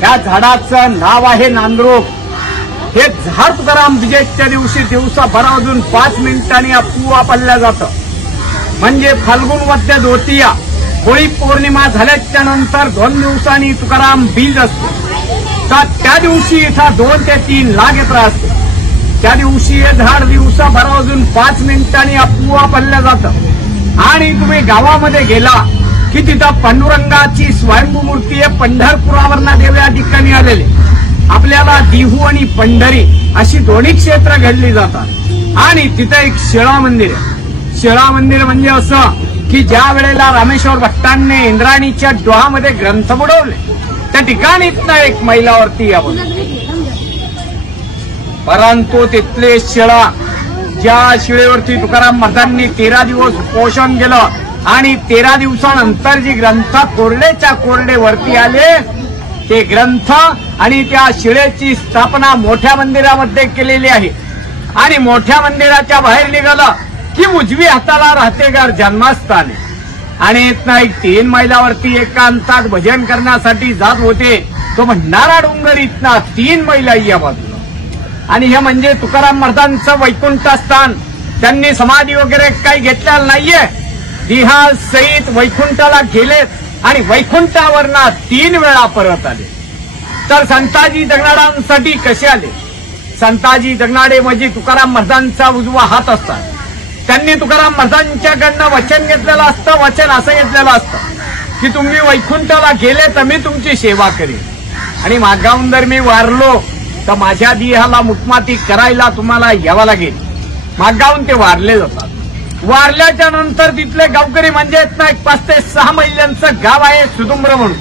त्या झाडाचं नाव आहे नांदरोप. हे झाड तुकाराम विजयच्या दिवशी दिवसा 12 वाजून 5 मिनिटांनी आपोआप पाडलं जातं. म्हणजे फाल्गुन वद्य द्वितीया होळी पौर्णिमा झाल्याच्या नंतर 2 दिवसांनी तुकाराम बीज असते. तर त्या दिवशी इथं 2 ते 3 लाख यात्रा असते. त्या दिवशी हे झाड दिवसा 12 वाजून 5 मिनिटांनी आपोआप पाडलं जातं. आणि तुम्ही गावामध्ये गेला की तिथं पांडुरंगाची स्वयंभू मूर्ती आहे. पंढरपुरावरना देव या ठिकाणी आलेले. आपल्याला देहू आणि पंढरी अशी दोन्ही क्षेत्र घडली जातात. आणि तिथं एक शिळा मंदिर आहे. शिळा मंदिर म्हणजे असं की ज्या वेळेला रामेश्वर भट्टांनी इंद्राणीच्या डोहामध्ये ग्रंथ बुडवले त्या ठिकाणीच एक मैलावरती यावं. परंतु तिथले शिळा ज्या शिळेवरती तुकाराम महाराजांनी 13 दिवस उपोषण केलं आणि 13 दिवसानंतर जी ग्रंथ कोरडेच्या कोरडे वरती आले ते ग्रंथ आणि त्या शिळेची स्थापना मोठ्या मंदिरामध्ये केलेली आहे. आणि मोठ्या मंदिराच्या बाहेर निघालं की उजवी हाताला राहतेगार जन्मस्थान आहे. आणि इथनं एक 3 मैलावरती एकांतात भजन करण्यासाठी जात होते तो भंडारा डोंगर इथनं 3 मैला या बाजूला. आणि हे म्हणजे तुकाराम महाराजांचं वैकुंठ स्थान. त्यांनी समाधी वगैरे काही घेतलेलं नाहीये. देहा सहित वैकुंठाला गेलेत आणि वैकुंठावरना 3 वेळा परत आले. तर संताजी जगनाडांसाठी कसे आले? संताजी जगनाडे म्हणजे तुकाराम महाराजांचा उजवा हात असतात. त्यांनी तुकाराम महाराजांच्याकडनं वचन घेतलेलं असतं. वचन असं घेतलेलं असतं की तुम्ही वैकुंठाला गेले तर मी तुमची सेवा करेन. आणि मागाहून जर मी वारलो तर माझ्या देहाला मुठमाती करायला तुम्हाला यावं लागेल. मागाहून ते वारले जातात. वारल्याच्या नंतर तिथले गावकरी म्हणजे 5 ते 6 मैल्यांचं गाव आहे सुदुम्र म्हणून.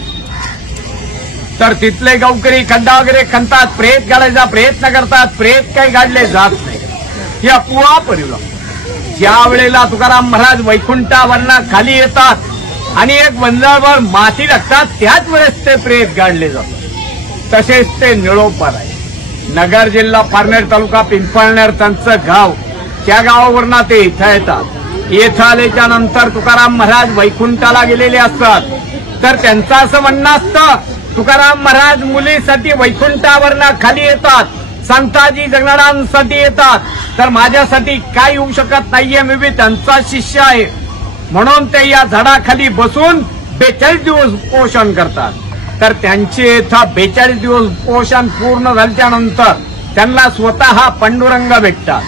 तर तिथले गावकरी खड्डा वगैरे खणतात. प्रेत गाडायचा प्रयत्न करतात. प्रेत काही गाडले जात नाही. हे आपोआप परिणाम. ज्या वेळेला तुकाराम महाराज वैकुंठावरनं खाली येतात आणि एक वंजाळवर माती टाकतात त्याच वेळेस ते प्रेत गाडले जातात. तसेच ते निळोपार आहे. नगर जिल्हा पारनेर तालुका पिंपळनेर त्यांचं गाव. त्या गावावरनं ते इथं येतात. इथं आल्याच्या नंतर तुकाराम महाराज वैकुंठाला गेलेले असतात. तर त्यांचं असं म्हणणं असतं तुकाराम महाराज मुलीसाठी वैकुंठावरनं खाली येतात. संताजी जगनाडांसाठी येतात. तर माझ्यासाठी काय येऊ शकत नाहीये. मी बी त्यांचा शिष्य आहे म्हणून ते या झाडाखाली बसून 42 दिवस उपोषण करतात. तर त्यांचे इथं 42 दिवस उपोषण पूर्ण झाल्याच्या नंतर त्यांना स्वतः पांडुरंग भेटतात.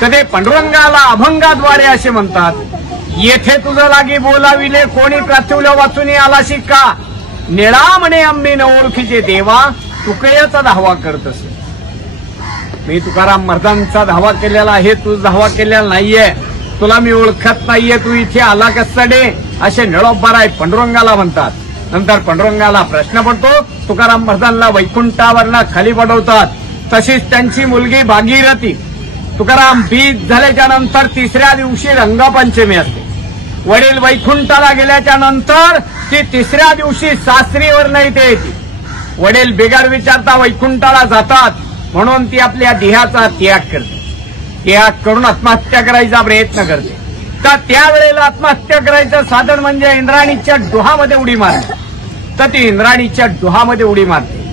तर ते पांडुरंगाला अभंगाद्वारे असे म्हणतात. येथे तुझं लागी बोलाविले कोणी प्रार्थुल्या वाचून आलाशी का. निळा म्हणे आम्ही न ओळखीचे देवा तुकयाचा धावा करत असे. मी तुकाराम महाराजांचा धावा केलेला आहे. तू धावा केलेला नाहीये. तुला मी ओळखत नाहीये. तू इथे आला कसडे असे निळोपार आहे पांडुरंगाला म्हणतात. नंतर पांडुरंगाला प्रश्न पडतो. तुकाराम महाराजांना वैकुंठावरनं खाली पडवतात. तशीच त्यांची मुलगी भागीरथी तुकाराम बीज झाल्याच्या नंतर 3ऱ्या दिवशी रंगपंचमी असते. वडील वैकुंठाला गेल्याच्या नंतर ती 3ऱ्या दिवशी सासरीवरनं इथे येते. वडील बिगर विचारता वैकुंठाला जातात म्हणून ती आपल्या देहाचा त्याग करते. त्याग करून आत्महत्या करायचा प्रयत्न करते. तर त्यावेळेला आत्महत्या करायचं साधन म्हणजे इंद्राणीच्या डोहामध्ये उडी मारणे. तर ती इंद्राणीच्या डोहामध्ये उडी मारते.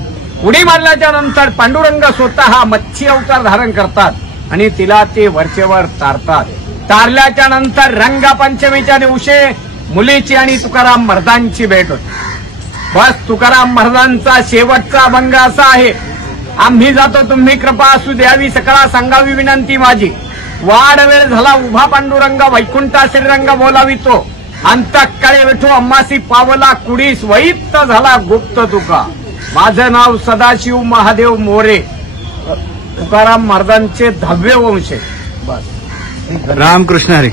उडी मारल्याच्या नंतर पांडुरंग स्वतः मच्छी अवतार धारण करतात आणि तिला ते वरचेवर तारतात. तारल्याच्या नंतर रंगपंचमीच्या दिवशी मुलीची आणि तुकाराम महाराजांची भेट होते. बस तुकाराम महाराजांचा शेवटचा अभंग असा आहे. आम्ही जातो तुम्ही कृपा असू द्यावी सकळा सांगावी विनंती माझी. वाढ वेळ झाला उभा पांडुरंग वैकुंठा श्रीरंग बोलावितो. अंतःकाळी विठू अम्मासी पावला कुडीस वैत्त झाला गुप्त तुका. माझं नाव सदाशिव महादेव मोरे. तुकाराम महाराजांचे 10वे वंश. बस. रामकृष्ण हरी.